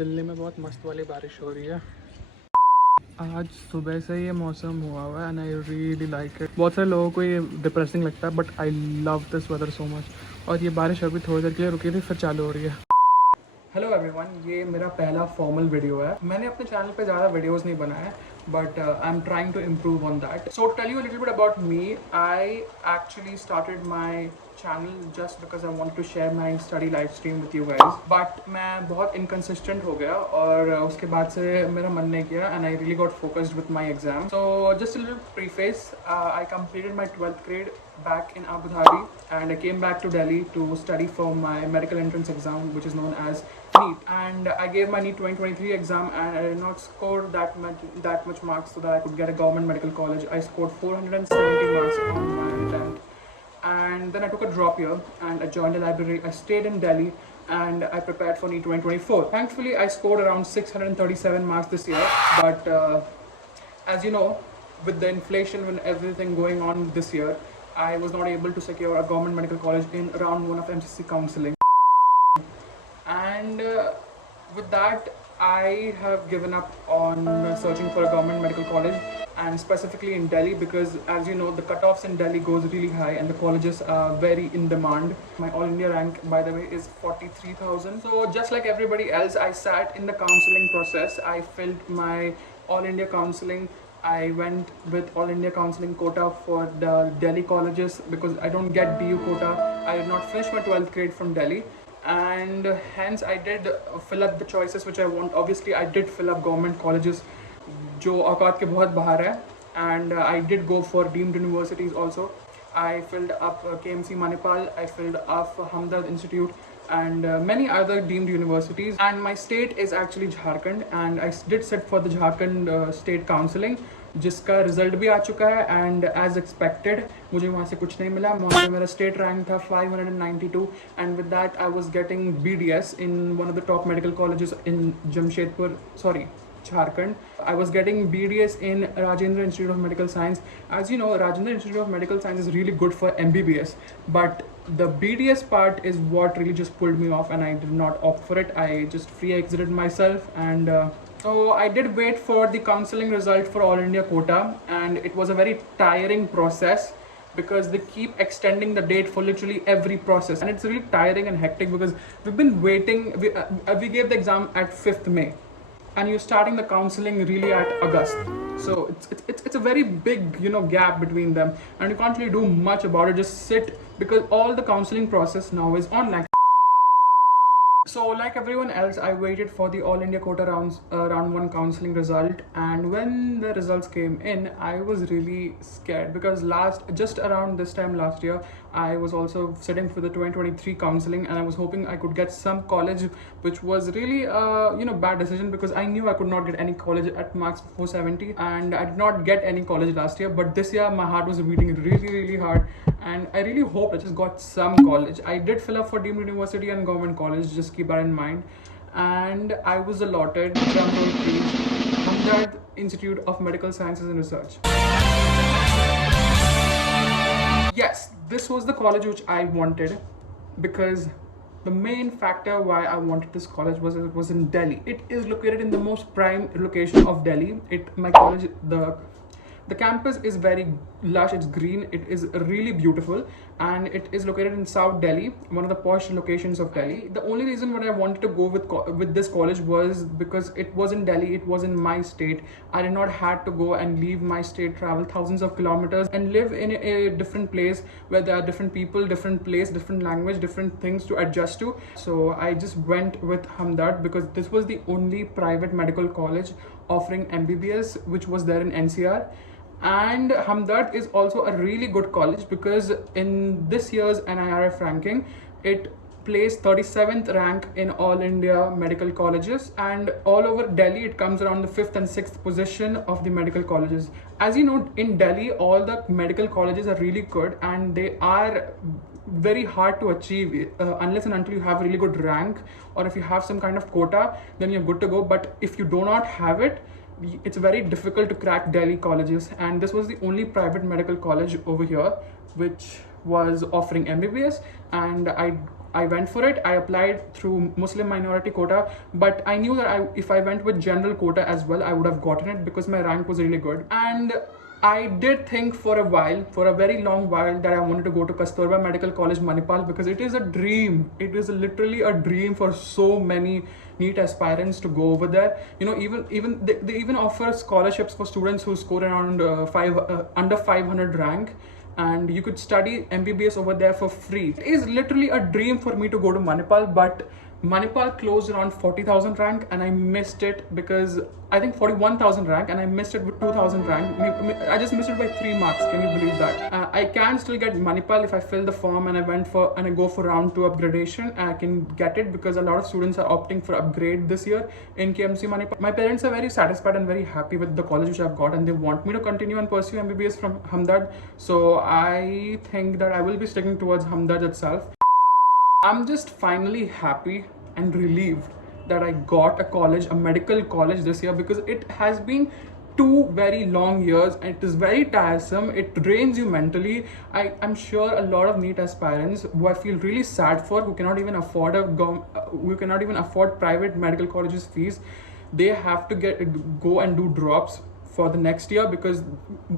दिल्ली में बहुत मस्त वाली बारिश हो रही है। आज सुबह से ये मौसम हुआ हुआ है and I really like it. बहुत सारे लोगों को ये डिप्रेसिंग लगता है but I love this weather so much. और ये बारिश अभी थोड़ी देर के लिए रुकी थी, फिर चालू हो रही है। हेलो एवरीवन, ये मेरा पहला फॉर्मल वीडियो है। मैंने अपने चैनल पे ज़्यादा वीडियोस नहीं बनाए but I'm trying to improve on that. So to tell you a little bit about me, I actually started my channel just because I wanted to share my study live stream with you guys. But मैं बहुत inconsistent हो गया और उसके बाद से मेरा मन नहीं किया and I really got focused with my exam. So just a little preface, I completed my 12th grade back in Abu Dhabi and I came back to Delhi to study for my medical entrance exam, which is known as NEET. And I gave my NEET 2023 exam and I did not score that much marks so that I could get a government medical college. I scored 470 marks on my attempt. And then I took a drop year and I joined a library. I stayed in Delhi and I prepared for NEET 2024. Thankfully, I scored around 637 marks this year. But as you know, with the inflation and everything going on this year, I was not able to secure a government medical college in round 1 of MCC counselling. And with that, I have given up on searching for a government medical college, and specifically in Delhi, because as you know, the cutoffs in Delhi goes really high and the colleges are very in demand. My all India rank, by the way, is 43,000. So just like everybody else, I sat in the counselling process. I filled my all India counselling. I went with all India counselling quota for the Delhi colleges because I don't get DU quota. I did not finish my 12th grade from Delhi, and hence I did fill up the choices which I want. Obviously I did fill up government colleges जो औकात के बहुत बाहर है, and I did go for deemed universities also. I filled up KMC Manipal, I filled up Hamdard Institute and many other deemed universities. And my state is actually Jharkhand, and I did sit for the Jharkhand state counselling, जिसका result भी आ चुका है and as expected मुझे वहाँ से कुछ नहीं मिला. वहाँ पे मेरा स्टेट रैंक था 592 and with that I was getting BDS in one of the top medical colleges in Jamshedpur, sorry, Jharkhand. I was getting BDS in Rajendra Institute of Medical Science. As you know, Rajendra Institute of Medical Science is really good for MBBS, but the BDS part is what really just pulled me off and I did not opt for it. I just free exited myself, and so I did wait for the counselling result for All India quota, and it was a very tiring process because they keep extending the date for literally every process, and it's really tiring and hectic because we've been waiting. We gave the exam at 5th May. And you're starting the counselling really at August, so it's a very big gap between them, and you can't really do much about it. Just sit, because all the counselling process now is online. So like everyone else, I waited for the all India quota round 1 counselling result, and when the results came in, I was really scared because just around this time last year, I was also sitting for the 2023 counselling, and I was hoping I could get some college, which was really bad decision because I knew I could not get any college at max 470, and I did not get any college last year. But this year my heart was beating really hard, and I really hoped I just got some college. I did fill up for deemed university and government college, just keep that in mind, and I was allotted Hamdard Institute of Medical Sciences and Research. Yes, this was the college which I wanted, because the main factor why I wanted this college was it was in Delhi. It is located in the most prime location of Delhi. My college, the campus is very lush, it's green, it is really beautiful, and it is located in South Delhi, one of the posh locations of Delhi. The only reason why I wanted to go with this college was because it was in Delhi, it was in my state. I did not have to go and leave my state, travel thousands of kilometers and live in a different place where there are different people, different place, different language, different things to adjust to. So I just went with Hamdard because this was the only private medical college offering MBBS which was there in NCR. And Hamdard is also a really good college because in this year's NIRF ranking, it placed 37th rank in all India medical colleges, and all over Delhi it comes around the 5th and 6th position of the medical colleges. As you know, in Delhi all the medical colleges are really good, and they are very hard to achieve unless and until you have a really good rank, or if you have some kind of quota, then you're good to go. But if you do not have it, it's very difficult to crack Delhi colleges, and this was the only private medical college over here which was offering MBBS, and I I went for it. I applied through Muslim minority quota, but I knew that if I went with general quota as well, I would have gotten it because my rank was really good. And I did think for a while, for a very long while, that I wanted to go to Kasturba Medical College, Manipal, because it is a dream. It is literally a dream for so many NEET aspirants to go over there. You know, even they even offer scholarships for students who score around under 500 rank, and you could study MBBS over there for free. It is literally a dream for me to go to Manipal, but Manipal closed around 40,000 rank and I missed it because I think 41,000 rank and I missed it with 2,000 rank. I just missed it by 3 marks. Can you believe that? I can still get Manipal if I fill the form and I go for round 2 upgradation. I can get it because a lot of students are opting for upgrade this year in KMC Manipal. My parents are very satisfied and very happy with the college which I've got, and they want me to continue and pursue MBBS from Hamdard. So I think that I will be sticking towards Hamdard itself. I'm just finally happy and relieved that I got a college, a medical college this year, because it has been 2 very long years and it is very tiresome. It drains you mentally. I'm sure a lot of NEET aspirants who I feel really sad for, who cannot even afford private medical colleges fees, they have to go and do drops for the next year, because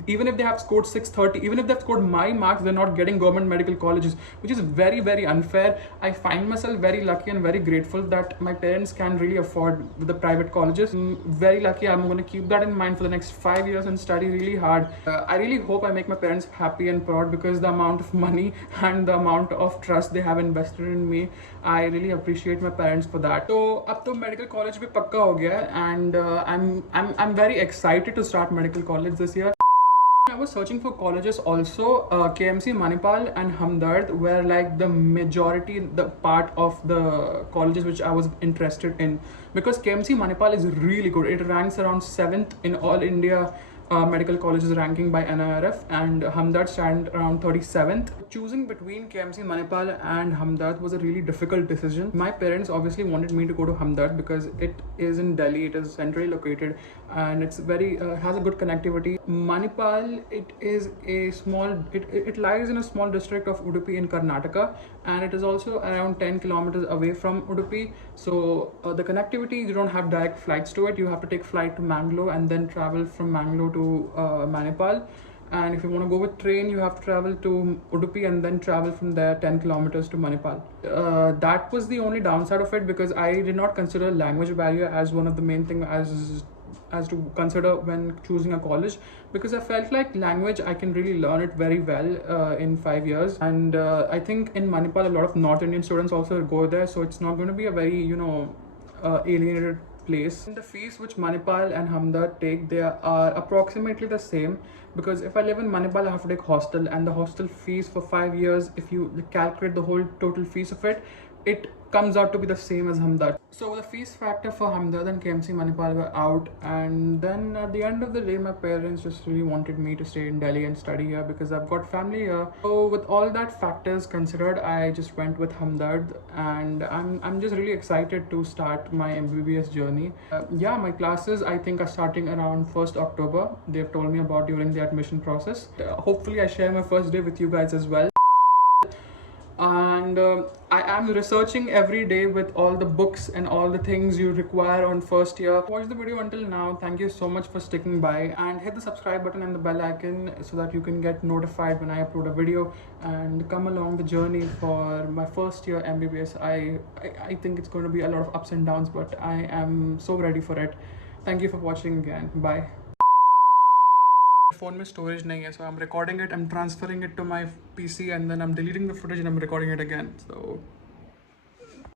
even if they have scored 630, even if they've scored my marks, they're not getting government medical colleges, which is very, very unfair. I find myself very lucky and very grateful that my parents can really afford the private colleges. I'm very lucky. I'm going to keep that in mind for the next 5 years and study really hard. I really hope I make my parents happy and proud, because the amount of money and the amount of trust they have invested in me, I really appreciate my parents for that. So up to medical college bhi pakka ho gaya, and I'm very excited to start medical college this year. I was searching for colleges also. KMC Manipal and Hamdard were like the majority, the part of the colleges which I was interested in, because KMC Manipal is really good. It ranks around 7th in all India medical colleges ranking by NIRF, and Hamdard stand around 37th. Choosing between KMC Manipal and Hamdard was a really difficult decision. My parents obviously wanted me to go to Hamdard because it is in Delhi, it is centrally located, and it's very has a good connectivity. Manipal, it lies in a small district of Udupi in Karnataka, and it is also around 10 kilometers away from Udupi. So the connectivity, you don't have direct flights to it. You have to take flight to Mangalore and then travel from Mangalore to Manipal. And if you want to go with train, you have to travel to Udupi and then travel from there 10 kilometers to Manipal. That was the only downside of it, because I did not consider language barrier as one of the main things as to consider when choosing a college, because I felt like language, I can really learn it very well in 5 years. And I think in Manipal, a lot of North Indian students also go there, so it's not going to be a very, alienated place. And the fees which Manipal and Hamdard take, they are approximately the same, because if I live in Manipal, I have to take hostel, and the hostel fees for 5 years, if you calculate the whole total fees of it, it comes out to be the same as Hamdard. So the fees factor for Hamdard and KMC Manipal were out, and then at the end of the day, my parents just really wanted me to stay in Delhi and study here because I've got family here. So with all that factors considered, I just went with Hamdard, and I'm just really excited to start my MBBS journey. Yeah, my classes I think are starting around 1st October. They've told me about during the admission process. Hopefully I share my first day with you guys as well. And I am researching every day with all the books and all the things you require on first year. Watch the video until now. Thank you so much for sticking by, and hit the subscribe button and the bell icon so that you can get notified when I upload a video, and come along the journey for my first year MBBS. I think it's going to be a lot of ups and downs, but I am so ready for it. Thank you for watching again. Bye. Phone में storage नहीं है, so I'm recording it, I'm transferring it to my PC, and then I'm deleting the footage and I'm recording it again. So